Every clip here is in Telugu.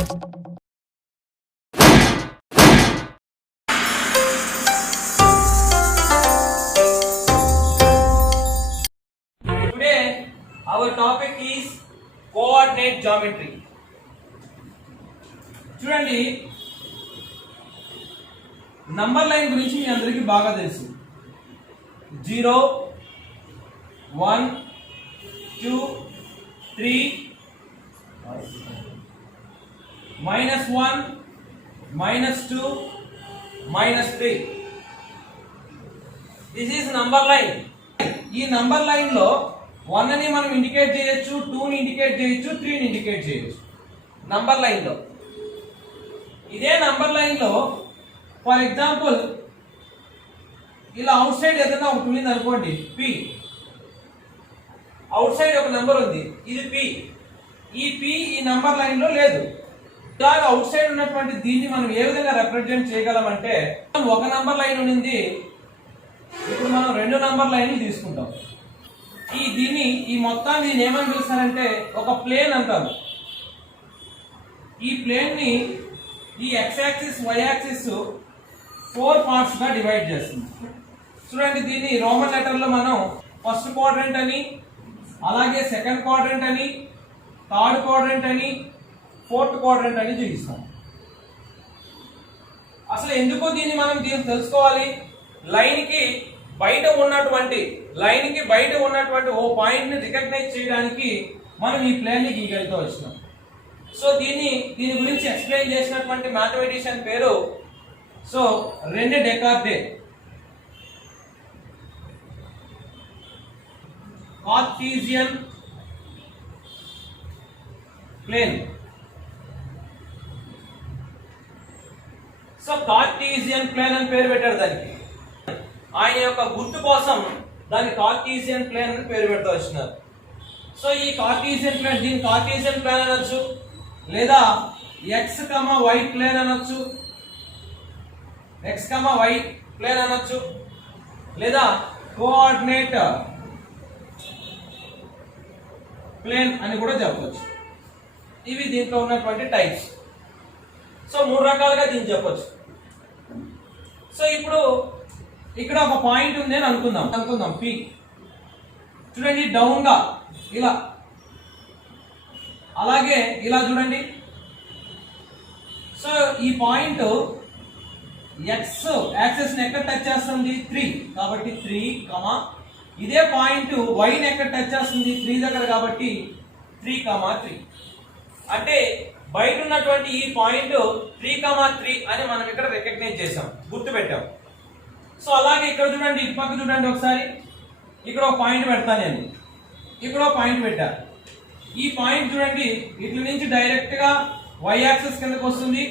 Our topic is coordinate geometry. చూడండి, నంబర్ లైన్ గురించి మీ అందరికీ బాగా తెలుసు. 0 1 2 3 -1 -2 -3. This is number line. ఈ నంబర్ లైన్ లో 1 ని మనం ఇండికేట్ చేయొచ్చు, 2 ని ఇండికేట్ చేయొచ్చు, 3 ని ఇండికేట్ చేయొచ్చు నంబర్ లైన్ లో. ఇదే నంబర్ లైన్ లో ఫర్ ఎగ్జాంపుల్ ఇలా అవుట్ సైడ్ ఏదైనా ఒకటి ఉంది అనుకోండి, పి. అవుట్ సైడ్ ఒక నెంబర్ ఉంది, ఇది పి. ఈ పి ఈ నంబర్ లైన్ లో లేదు. ఇలాగ అవుట్ సైడ్ ఉన్నటువంటి దీన్ని మనం ఏ విధంగా రిప్రజెంట్ చేయగలమంటే, ఒక నంబర్ లైన్ ఉంది, ఇప్పుడు మనం 2 నంబర్ లైన్లు తీసుకుంటాం. ఈ మొత్తాన్ని ఏమని పిలుస్తారంటే ఒక ప్లేన్ అంటారు. ఈ ప్లేన్ ని ఈ x axis y axis 4 parts గా డివైడ్ చేస్తుంది. చూడండి, దీన్ని రోమన్ లెటర్ లో మనం ఫస్ట్ క్వాడ్రంట్ అని, అలాగే సెకండ్ క్వాడ్రంట్ అని, థర్డ్ క్వాడ్రంట్ అని, ఫోర్త్ క్వాడ్రంట్ అని చూపిస్తాం. అసలు ఎందుకు దీన్ని మనం తెలుసుకోవాలి? లైన్ కి బయట ఉన్నటువంటి ఓ పాయింట్ ని రికగ్నైజ్ చేయడానికి మనం ఈ ప్లేన్ ని గీయగలుగుతూ వచ్చినాం. సో దీని గురించి ఎక్స్ప్లెయిన్ చేసినటువంటి మ్యాథమెటిషియన్ పేరు Rene Descartes. Cartesian plane. Cartesian plane అని పేరు పెట్టారు దానికి. ఆయన యొక్క గుర్తు కోసం దాన్ని కార్టీసియన్ ప్లేన్ అని పేరు పెడుతూ వచ్చినారు. సో ఈ కార్టీసియన్ ప్లేన్, దీన్ని కార్టీసియన్ ప్లేన్ అనొచ్చు, లేదా ఎక్స్ వై ప్లేన్ అనొచ్చు, వై ప్లేన్ అనొచ్చు, లేదా కోఆర్డినేట్ ప్లేన్ అని కూడా చెప్పవచ్చు. ఇవి దీంట్లో ఉన్నటువంటి టైప్స్. సో 3 రకాలుగా దీన్ని చెప్పొచ్చు. సో ఇప్పుడు ఇక్కడ ఒక పాయింట్ ఉంది అని అనుకుందాం పి. చూడండి, డౌన్ గా ఇలా, అలాగే ఇలా చూడండి. సో ఈ పాయింట్ ఎక్స్ యాక్సిస్ ని ఎక్కడ టచ్ చేస్తుంది? 3. కాబట్టి 3, ఇదే పాయింట్ వై ని ఎక్కడ టచ్ చేస్తుంది? 3 దగ్గర. కాబట్టి 3, 3. అంటే బయట ఉన్నటువంటి ఈ పాయింట్ 3, 3 అని మనం ఇక్కడ రికగ్నైజ్ చేసాం, గుర్తు పెట్టాం. సో అలాగే ఇక్కడ చూడండి, ఇటు పక్క చూడండి ఒకసారి. ఇక్కడ ఒక పాయింట్ పెడతాను నేను, ఇక్కడ ఒక పాయింట్ పెట్టా. ఈ పాయింట్ చూడండి, ఇట్ల నుంచి డైరెక్ట్ గా వై యాక్సిస్ కిందకి వస్తుంది,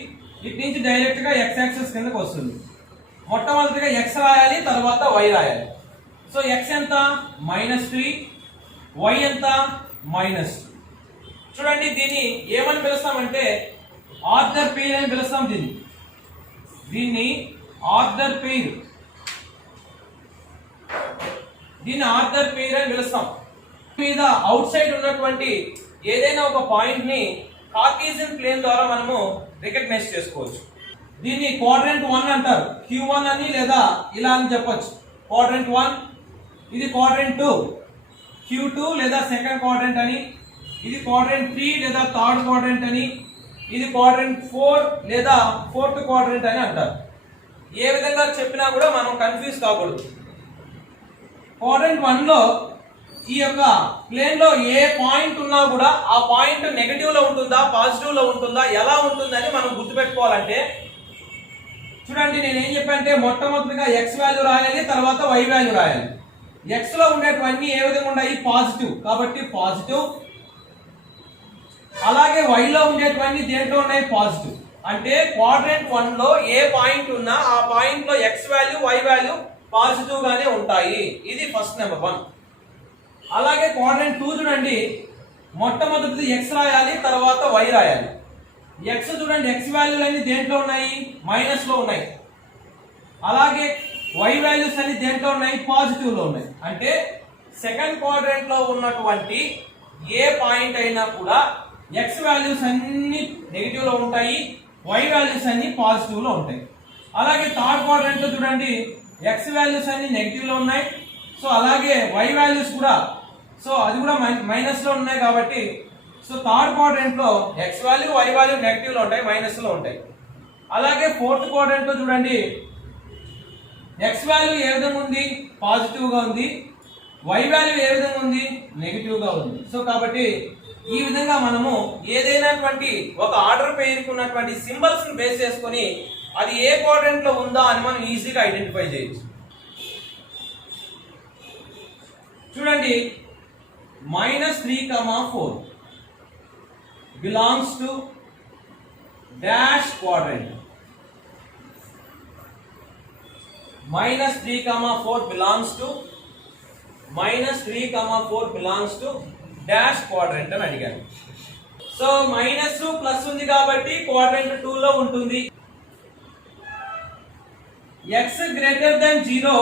ఇటు నుంచి డైరెక్ట్ గా ఎక్స్ యాక్సిస్ కిందకి వస్తుంది. మొట్టమొదటిగా ఎక్స్ రాయాలి, తర్వాత వై రాయాలి. సో ఎక్స్ ఎంత? -3, వై ఎంత? -2. చూడండి, దీన్ని ఏమని పిలుస్తామంటే ఆర్డర్ పెయిర్ అని పిలుస్తాం. దీన్ని ఆర్డర్ పెయిర్ అని పిలుస్తాం. మీద అవుట్ సైడ్ ఉన్నటువంటి ఏదైనా ఒక పాయింట్ ని కార్టీసియన్ ప్లేన్ ద్వారా మనము రికగ్నైజ్ చేసుకోవచ్చు. దీన్ని క్వాడ్రంట్ 1 అంటారు, Q1 అని, లేదా ఇలా అని చెప్పొచ్చు. క్వాడ్రంట్ 1, ఇది క్వాడ్రంట్ 2, Q2 లేదా సెకండ్ క్వాడ్రంట్ అని, ఇది క్వాడ్రంట్ 3 లేదా థర్డ్ క్వాడ్రంట్ అని, ఇది క్వాడ్రంట్ 4 లేదా ఫోర్త్ క్వాడ్రంట్ అని అంటారు. ఏ విధంగా చెప్పినా కూడా మనం కన్ఫ్యూజ్ కాకూడదు. క్వాడ్రంట్ 1 లో ఈ యొక్క ప్లేన్ లో ఏ పాయింట్ ఉన్నా కూడా ఆ పాయింట్ నెగటివ్ లో ఉంటుందా, పాజిటివ్ లో ఉంటుందా, ఎలా ఉంటుందని మనం గుర్తుపెట్టుకోవాలంటే, చూడండి నేను ఏం చెప్పానంటే మొట్టమొదటిగా ఎక్స్ వాల్యూ రాయాలి, తర్వాత వై వాల్యూ రాయాలి. ఎక్స్ లో ఉండేటివన్నీ ఏ విధంగా ఉన్నాయి? పాజిటివ్, కాబట్టి పాజిటివ్. అలాగే వై లో ఉండేటివన్నీ దేంట్లో ఉన్నాయి? పాజిటివ్. అంటే క్వాడ్రంట్ 1 లో ఏ పాయింట్ ఉన్నా ఆ పాయింట్ లో x value, y value positive గానే ఉంటాయి. ఇది ఫస్ట్ నెంబర్ 1. అలాగే క్వాడ్రంట్ 2 చూడండి, మొట్టమొదటిది ఎక్స్ రాయాలి, తర్వాత వై రాయాలి. ఎక్స్ చూడండి, ఎక్స్ వాల్యూలు అన్ని దేంట్లో ఉన్నాయి? మైనస్ లో ఉన్నాయి. అలాగే వై వాల్యూస్ అన్ని దేంట్లో ఉన్నాయి? పాజిటివ్ లో ఉన్నాయి. అంటే సెకండ్ క్వాడ్రంట్ లో ఉన్నటువంటి ఏ పాయింట్ అయినా కూడా ఎక్స్ వాల్యూస్ అన్ని నెగిటివ్ లో ఉంటాయి, వై వాల్యూస్ అన్ని పాజిటివ్ లో ఉంటాయి. అలాగే థర్డ్ క్వాడ్రంట్ లో చూడండి ఎక్స్ వాల్యూస్ అన్ని నెగిటివ్ లో ఉన్నాయి, సో అలాగే వై వాల్యూస్ కూడా సో అది కూడా మైనస్ లో ఉన్నాయి కాబట్టి సో థర్డ్ క్వాడ్రంట్ లో x value y value negative లో ఉంటాయి, మైనస్ లో ఉంటాయి. అలాగే ఫోర్త్ క్వాడ్రంట్ లో చూడండి ఎక్స్ వాల్యూ ఏ విధంగా ఉంది, పాజిటివ్ గా ఉంది, వై వాల్యూ ఏ విధంగా ఉంది, నెగిటివ్ గా ఉంది. సో కాబట్టి ఈ విధంగా మనము ఏదైనాటువంటి ఒక ఆర్డర్ పేరుకు ఉన్నటువంటి సింబల్స్ ని బేస్ చేసుకొని అది ఏ క్వాడ్రంట్ లో ఉందా అని మనం ఈజీగా ఐడెంటిఫై చేయొచ్చు. చూడండి -3, 4 belongs to dash quadrant. -3, 4 belongs to -3, 4 belongs to dash quadrant అని అడిగాను. సో మైనస్ ప్లస్ ఉంది కాబట్టి క్వాడ్రంట్ 2 లో ఉంటుంది. x greater than 0,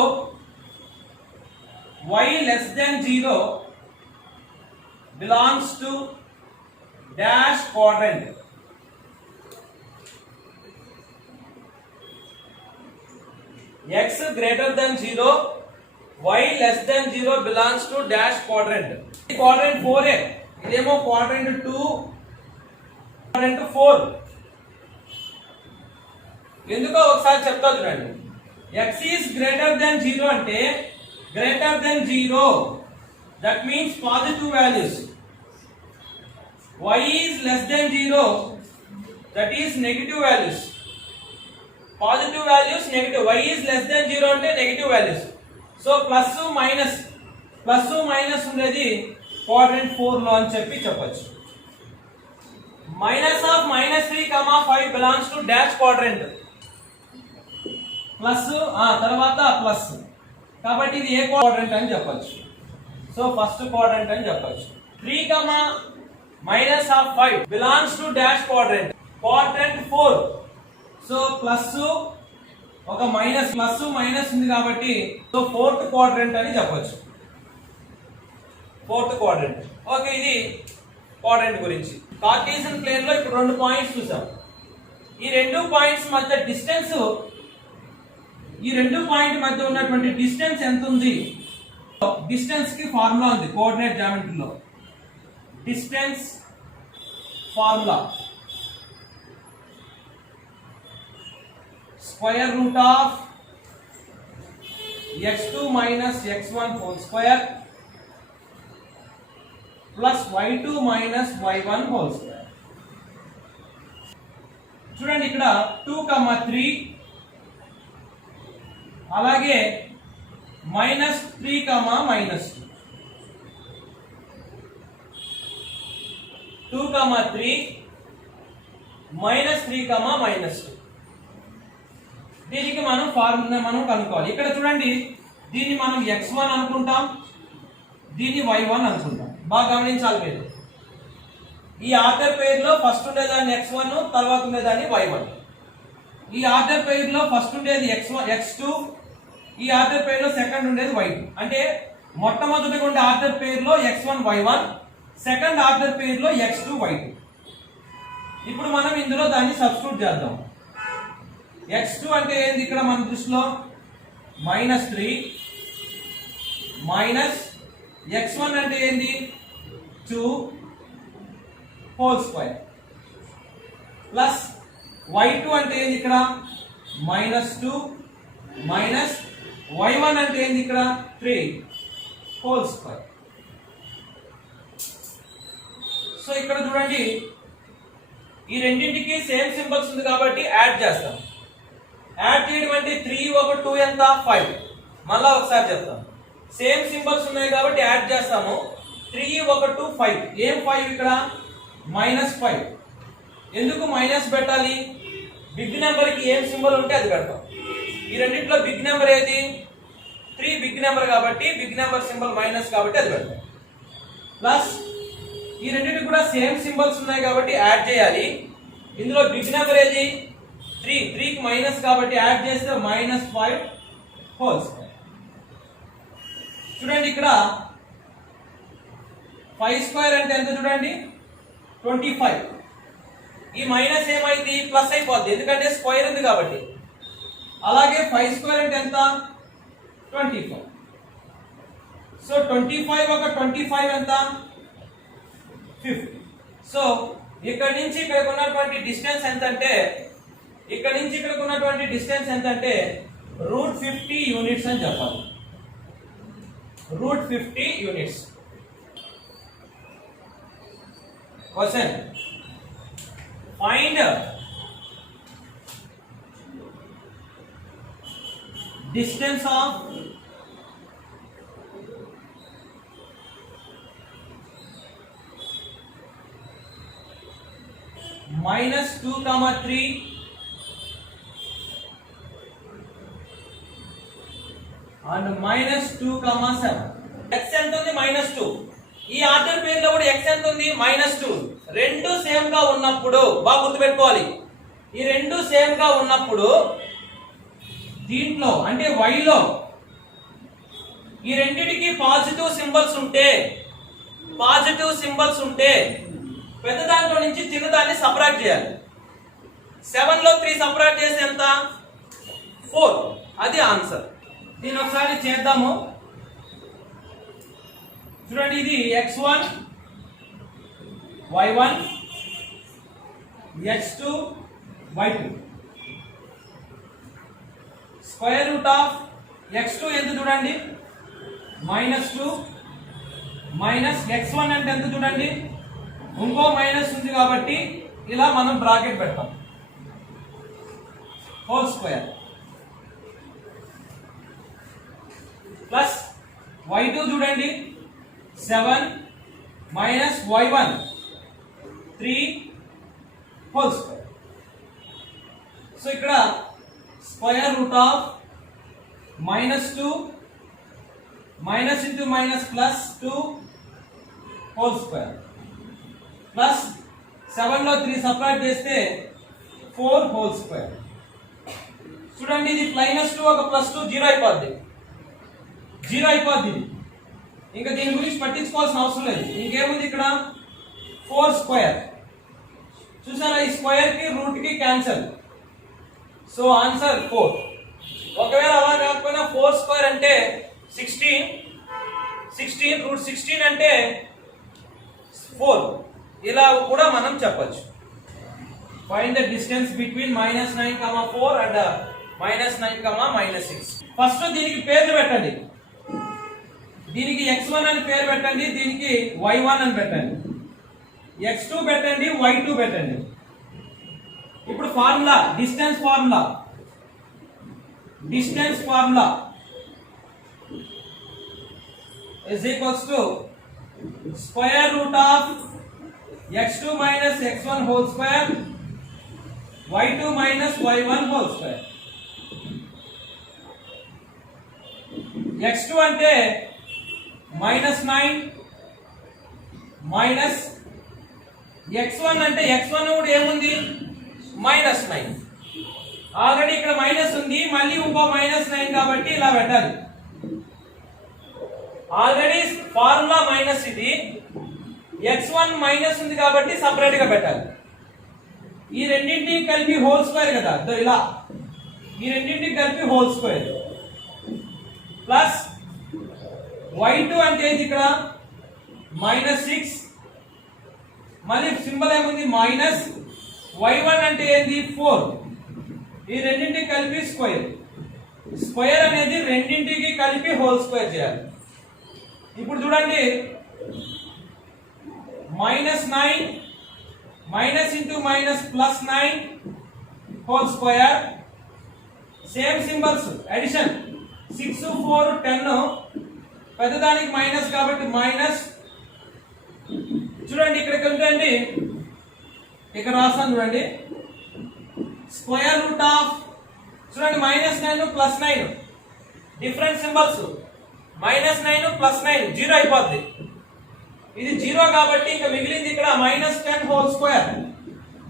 y less than 0 belongs to dash quadrant. X greater than 0, y less than 0 belongs to dash quadrant. Quadrant 4 ఇదేమో quadrant 2, quadrant 4. ఎందుకో ఒకసారి చెప్తా చూడండి. x is greater than 0 అంటే greater than 0 that means positive values. Y is less than 0 that is negative values. Positive values negative, y is less than 0 అంటే negative values. So plus minus ఉండేది క్వాడ్రంట్ 4 లో అని చెప్పొచ్చు. -3, 5 belongs to dash quadrant. Plus తర్వాత ప్లస్ కాబట్టి ఇది ఏ క్వాడ్రంట్ అని చెప్పొచ్చు. సో ఫస్ట్ క్వాడ్రంట్ అని చెప్పొచ్చు. 3, -5 belongs to dash quadrant. Quadrant 4. So plus ఒక మైనస్ ఉంది కాబట్టి సో ఫోర్త్ క్వాడ్రంట్ అని చెప్పొచ్చు. Fourth quadrant. ఓకే, ఇది క్వాడ్రంట్ గురించి. కార్టేసియన్ ప్లేన్ లో ఇప్పుడు 2 పాయింట్స్ చూసాం. ఈ 2 పాయింట్స్ మధ్య డిస్టెన్స్, ఈ 2 పాయింట్ మధ్య ఉన్నటువంటి డిస్టెన్స్ ఎంత ఉంది? డిస్టెన్స్ కి ఫార్ములా ఉంది కోఆర్డినేట్ జామెట్రీలో. Distance formula square root of x2 minus x1 whole square plus y2 minus y1 whole square. చూడండి ఇక్కడ 2, 3 అలాగే -3, -2. 2, 3 -3, -2. దీనికి మనం ఫార్ములా కనుక్కోవాలి. ఇక్కడ చూడండి దీన్ని మనం x1 అనుకుంటాం, దీన్ని y1 అనుకుంటాం. బాగా గమనించాలి మీరు. ఈ ఆర్డర్ పేర్ లో ఫస్ట్ ఉండేదాన్ని x1, తర్వాత ఉండేదాన్ని y1. ఈ ఆర్డర్ పేర్ లో ఫస్ట్ ఉండేది x2, ఈ ఆర్డర్ పేర్ లో సెకండ్ ఉండేది y2. అంటే మొట్టమొదటిగా ఉండే ఆర్డర్ పేర్ లో x1 y1, సెకండ్ ఆర్డర్ పేర్ లో x2 y2. ఇప్పుడు మనం ఇందులో దాన్ని సబ్స్టిట్యూట్ చేద్దాం. x2 అంటే ఏంది ఇక్కడ మన దృష్టిలో? -3 మైనస్ x1 అంటే ఏంది? 2 హోల్ స్క్వేర్ ప్లస్ y2 అంటే ఏంది ఇక్కడ? -2 మైనస్ y1 అంటే ఏంది ఇక్కడ? 3 హోల్ స్క్వేర్. సో ఇక్కడ చూడండి ఈ రెండింటికి సేమ్ సింబల్స్ ఉంది కాబట్టి యాడ్ చేస్తాం. యాడ్ చేయడం అంటే 3 ఒక 2 ఎంత? 5. మళ్ళా ఒకసారి చెప్తాం. సేమ్ సింబల్స్ ఉన్నాయి కాబట్టి యాడ్ చేస్తాము. 3 ఒక 2 5. ఏం 5 ఇక్కడ? -5. ఎందుకు మైనస్ పెట్టాలి? బిగ్ నెంబర్ కి ఏం సింబల్ ఉంటే అది పెడతాం. ఈ రెండింటిలో బిగ్ నెంబర్ ఏది? 3 బిగ్ నెంబర్ కాబట్టి బిగ్ నెంబర్ సింబల్ మైనస్ కాబట్టి అది పెడతాం. ప్లస్ ఈ రెండింటికి కూడా సేమ్ సింబల్స్ ఉన్నాయి కాబట్టి యాడ్ చేయాలి. ఇందులో బిగ్ నెంబర్ ఏది? 3 కి మైనస్ కాబట్టి యాడ్ చేస్తే -5 హోల్ స్క్వేర్. చూడండి ఇక్కడ 5 స్క్వేర్ అంటే ఎంత చూడండి? 25. ఈ మైనస్ ఏమైంది ప్లస్ అయిపోద్ది ఎందుకంటే స్క్వేర్ ఉంది కాబట్టి. అలాగే 5 స్క్వేర్ అంటే ఎంత 25. సో 25 ఒక 25 ఎంత 50. సో ఇక్కడ నుంచి ఇక్కడికి ఉన్నటువంటి డిస్టెన్స్ ఎంత అంటే √50 యూనిట్స్ అని చెప్పాలి. √50 units. Question find distance of -2, 3 and -2, 7. x ఎంత ఉంది -2. ఈ ఆర్డర్ పేరులో కూడా x ఎంత ఉంది -2. రెండు సేమ్ గా ఉన్నప్పుడు బాగా గుర్తుపెట్టుకోవాలి. ఈ రెండు సేమ్ గా ఉన్నప్పుడు దీంట్లో అంటే y లో ఈ రెండిటికి పాజిటివ్ సింబల్స్ ఉంటే పెద్ద దాంట్లో నుంచి చిన్న దాన్ని సపరేట్ చేయాలి. 7 లో 3 సపరేట్ చేస్తే ఎంత 4. అది ఆన్సర్. దీని ఒకసారి చేద్దాము. చూడండి ఇది x1 y1 x2 y2. Square root of x2 ఎంత చూడండి -2 మైనస్ x1 అంటే ఎంత చూడండి ఇంకో మైనస్ ఉంది కాబట్టి ఇలా మనం బ్రాకెట్ పెడతాం హోల్ స్క్వేర్ ప్లస్ y2 చూడండి 7 minus y1 3 whole square. So ఇక్కడ square root of -2 minus into minus plus 2 whole square plus 7 లో 3 సపరేట్ చేస్తే 4 హోల్ స్క్వేర్. చూడండి ఇది -2 ఒక +2 0 అయిపోద్ది ఇది. ఇంకా దీని గురించి పట్టించుకోవాల్సిన అవసరం లేదు. ఇంకేముంది ఇక్కడ 4 స్క్వేర్. చూసారా ఈ స్క్వేర్ కి రూట్ కి క్యాన్సల్. So answer 4. ఒకవేళ అలా కాకపోయినా 4 స్క్వేర్ అంటే 16 రూట్ 16 అంటే 4 ఇలా కూడా మనం చెప్పొచ్చు. Find the distance between -9, 4 and -9, -6. First దీనికి పేర్లు పెట్టండి. దీనికి x1 అని పేరు పెట్టండి, దీనికి y1 అని పెట్టండి, x2 పెట్టండి, y2 పెట్టండి. ఇప్పుడు formula distance formula is equals to square root of x2 minus x1 whole square y2 minus y1 whole square. x2 అంటే -9 మైనస్ x1 అంటే x1 కూడా ఏముంది -9. ఆల్రెడీ ఇక్కడ మైనస్ ఉంది, మళ్ళీ ఇంకో -9 కాబట్టి ఇలా పెట్టాలి. ఆల్రెడీ ఫార్ములా మైనస్ ఇది, x1 మైనస్ ఉంది కాబట్టి సపరేట్ గా పెట్టాలి. ఈ రెండింటిని కలిపి హోల్ స్క్వేర్ కదా ఇలా, ఈ రెండింటిని కలిపి హోల్ స్క్వేర్ ప్లస్ y2 అంటే ఏంటి ఇక్కడ -6 మళ్ళీ సింబల్ ఏముంది మైనస్, y1 అంటే ఏంటి 4. ఈ రెండింటికి కలిపి స్క్వేర్ అనేది రెండింటికి కలిపి హోల్ స్క్వేర్ చేయాలి. ఇప్పుడు చూడండి -9 minus into minus +9 whole square. Same symbols addition 6 4 10 పెద్దదానికి మైనస్ కాబట్టి మైనస్. చూడండి ఇక్కడ ఉంటండి, ఇక్కడ రాస్తాను చూడండి స్క్వేర్ రూట్ ఆఫ్ చూడండి -9 +9 డిఫరెంట్ సింబల్స్, -9 +9 0 అయిపోద్ది. ఇది 0 కాబట్టి ఇంకా మిగిలింది ఇక్కడ -10 హోల్ స్క్వేర్.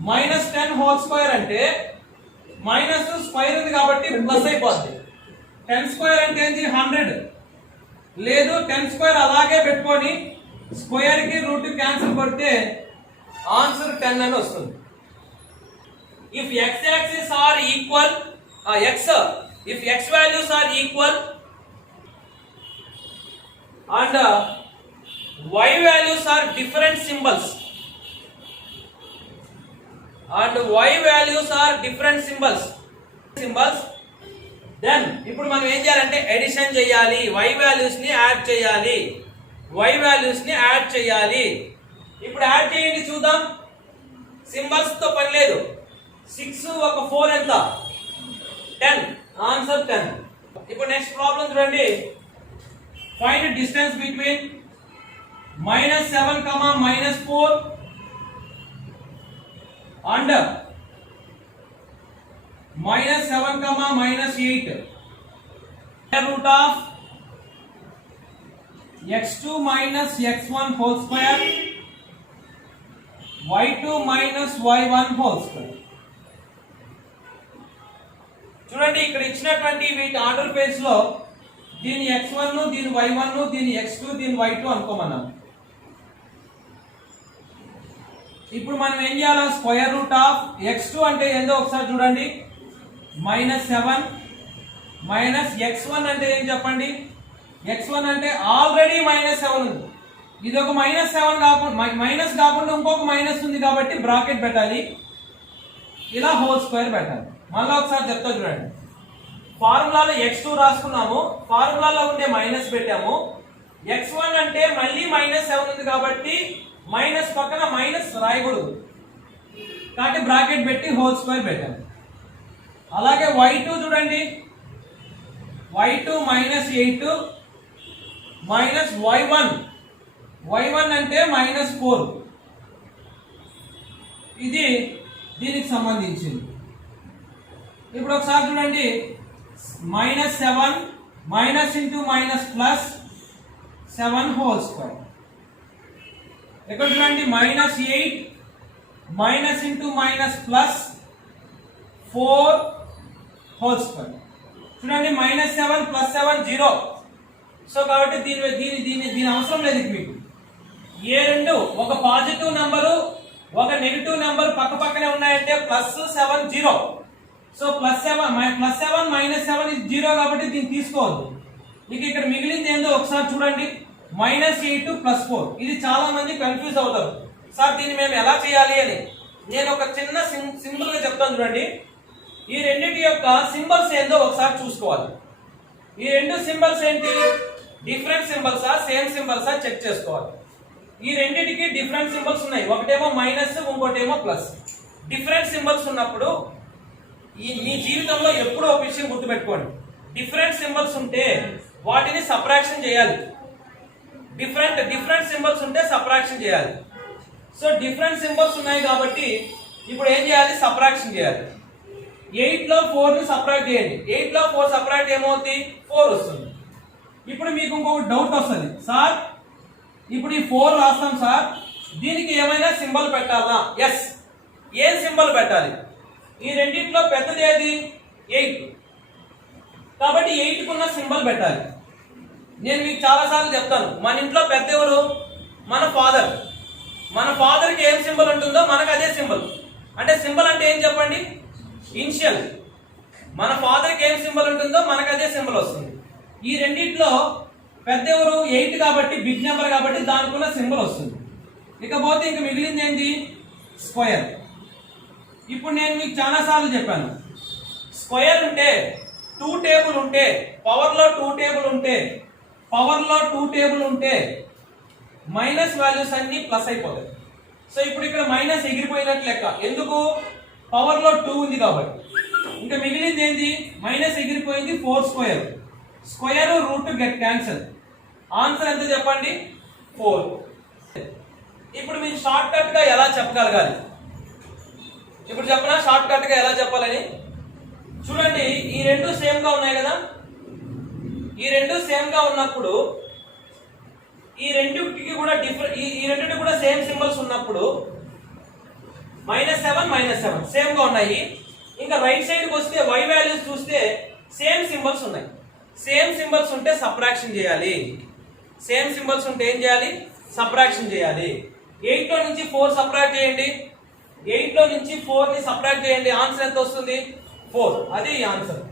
-10 హోల్ స్క్వేర్ అంటే మైనస్ స్క్వేర్ ఉంది కాబట్టి ప్లస్ అయిపోద్ది. 10 స్క్వేర్ అంటే ఏంటి 100. లేదు 10 స్క్వేర్ అలాగే పెట్టుకొని స్క్వేర్ కి రూట్ క్యాన్సిల్ కొడితే ఆన్సర్ 10 అని వస్తుంది. If x axis are equal if x values are equal and y values are different symbols then ఇప్పుడు మనం ఏం చేయాలంటే ఎడిషన్ చేయాలి, y వాల్యూస్ ని యాడ్ చేయాలి. ఇప్పుడు యాడ్ చేయండి చూద్దాం. సింబల్స్ తో పని లేదు. 6 ఒక 4 ఎంత 10, ఆన్సర్ 10. ఇప్పుడు నెక్స్ట్ ప్రాబ్లం చూడండి. Find distance between -7, -4 and -7, -8. Root of x2 minus x1 whole square, y2 minus y1 whole square. చూడండి ఇక్కడ ఇచ్చినటువంటి వీటి ఆర్డర్ పేజ్ లో దీని x1, దీని y1, దీని x2, దీని y2 అనుకోమన్నాం. ఇప్పుడు మనం ఏం చేయాలి? స్క్వేర్ రూట్ ఆఫ్ x2 అంటే ఏందో ఒకసారి చూడండి. -7 మైనస్ x1 అంటే ఏం చెప్పండి? x1 అంటే ఆల్రెడీ -7 ఉంది. ఇది ఒక -7 కాకుండా మైనస్ కాకుండా ఇంకొక మైనస్ ఉంది కాబట్టి బ్రాకెట్ పెట్టాలి. ఇలా హోల్ స్క్వేర్ పెట్టాలి. మళ్ళీ ఒకసారి చెప్తా చూడండి. ఫార్ములాలో x2 రాసుకున్నాము, ఫార్ములాలో ఉండే మైనస్ పెట్టాము. x1 అంటే మళ్ళీ -7 ఉంది కాబట్టి మైనస్ పక్కన మైనస్ రాయకూడదు కాబట్టి బ్రాకెట్ పెట్టి హోల్ స్క్వేర్ పెట్టాము. అలాగే y2 చూడండి. y2 -8 మైనస్ y1 అంటే -4. ఇది దీనికి సంబంధించింది. ఇప్పుడు ఒకసారి చూడండి. -7 minus into minus plus 7 whole square. ఇక్కడ చూడండి -8 minus into minus plus 4 whole square. చూడండి -7 ప్లస్ 7 0. సో కాబట్టి దీని అవసరం లేదు మీకు. ఏ రెండు ఒక పాజిటివ్ నెంబరు ఒక నెగిటివ్ నెంబర్ పక్క పక్కనే ఉన్నాయంటే +7 0. సో +7 -7 ఇది 0 కాబట్టి దీన్ని తీసుకోవద్దు. ఇక ఇక్కడ మిగిలింది ఏందో ఒకసారి చూడండి. -8 + 4. ఇది చాలా మంది కన్ఫ్యూజ్ అవుతారు. సార్ దీన్ని మేము ఎలా చేయాలి అని. నేను ఒక చిన్న సింపుల్ గా చెప్తాను చూడండి. ఈ రెండింటి యొక్క సింబల్స్ ఏందో ఒకసారి చూసుకోవాలి. ఈ రెండు సింబల్స్ ఏంటి? డిఫరెంట్ సింబల్సా సేమ్ సింబల్సా చెక్ చేసుకోవాలి. ఈ రెండింటికి డిఫరెంట్ సింబల్స్ ఉన్నాయి. ఒకటేమో మైనస్, ఇంకోటేమో ప్లస్. డిఫరెంట్ సింబల్స్ ఉన్నప్పుడు మీ జీవితంలో ఎప్పుడూ ఒక విషయం గుర్తుపెట్టుకోండి. డిఫరెంట్ సింబల్స్ ఉంటే వాటిని సబ్ట్రాక్షన్ చేయాలి. డిఫరెంట్ సింబల్స్ ఉంటే సబ్ట్రాక్షన్ చేయాలి. సో డిఫరెంట్ సింబల్స్ ఉన్నాయి కాబట్టి ఇప్పుడు ఏం చేయాలి? సబ్ట్రాక్షన్ చేయాలి. 8 లో 4 ని సబ్ట్రాక్ట్ చేయండి. 8 లో 4 సబ్ట్రాక్ట్ ఏమవుతుంది? 4 వస్తుంది. ఇప్పుడు మీకు ఇంకొక డౌట్ వస్తుంది. సార్ ఇప్పుడు ఈ 4 రాస్తాం సార్, దీనికి ఏమైనా సింబల్ పెట్టాలా? ఎస్. ఏ సింబల్ పెట్టాలి? ఈ రెండింటిలో పెద్దది ఏది? 8. కాబట్టి 8 కున్న సింబల్ పెట్టాలి. నేను మీకు చాలా సార్లు చెప్తాను, మన ఇంట్లో పెద్ద ఎవరు? మన ఫాదర్. మన ఫాదర్ కి ఏం సింబల్ ఉంటుందో మనకు అదే సింబల్. అంటే సింబల్ అంటే ఏం చెప్పండి? ఇనిషియల్. మన ఫాదర్ కి ఏం సింబల్ ఉంటుందో మనకు అదే సింబల్ వస్తుంది. ఈ రెండింటిలో పెద్ద ఎవరు? 8 కాబట్టి బిగ్ నెంబర్ కాబట్టి దానికున్న సింబల్ వస్తుంది. ఇకపోతే ఇంక మిగిలింది ఏంటి? స్క్వేర్. ఇప్పుడు నేను మీకు చాలా సార్లు చెప్పాను, స్క్వేర్ ఉంటే 2 టేబుల్ ఉంటే పవర్ లో 2 టేబుల్ ఉంటే మైనస్ వాల్యూస్ అన్ని ప్లస్ అయిపోతాయి. సో ఇప్పుడు ఇక్కడ మైనస్ ఎగిరిపోయినట్లు లెక్క. ఎందుకు? పవర్ లో 2 ఉంది కాబట్టి. ఇంకా మిగిలింది ఏంటి? మైనస్ ఎగిరిపోయింది 4 square. Square root get cancel. Answer ఎంత చెప్పండి? 4. ఇప్పుడు మీరు షార్ట్ కట్ గా ఎలా చెప్పగలగాలి? ఇప్పుడు చెప్పనా షార్ట్ కట్ గా ఎలా చెప్పాలని? చూడండి, ఈ రెండు సేమ్ గా ఉన్నాయి కదా. ఈ రెండు సేమ్ గా ఉన్నప్పుడు ఈ రెండింటికి కూడా ఈ రెండింటికి కూడా సేమ్ సింబల్స్ ఉన్నప్పుడు -7 సేమ్ గా ఉన్నాయి. ఇంకా రైట్ సైడ్ కి వస్తే y వాల్యూస్ చూస్తే సేమ్ సింబల్స్ ఉన్నాయి. సేమ్ సింబల్స్ ఉంటే సబ్ట్రాక్షన్ చేయాలి. సేమ్ సింబల్స్ ఉంటే ఏం చేయాలి? సబ్ట్రాక్షన్ చేయాలి. 8 లో నుంచి 4 సబ్ట్రాక్ట్ చేయండి. 8 లో నుంచి 4 ని సబ్ట్రాక్ట్ చేయండి. ఆన్సర్ ఎంత వస్తుంది? 4. అది ఈ ఆన్సర్.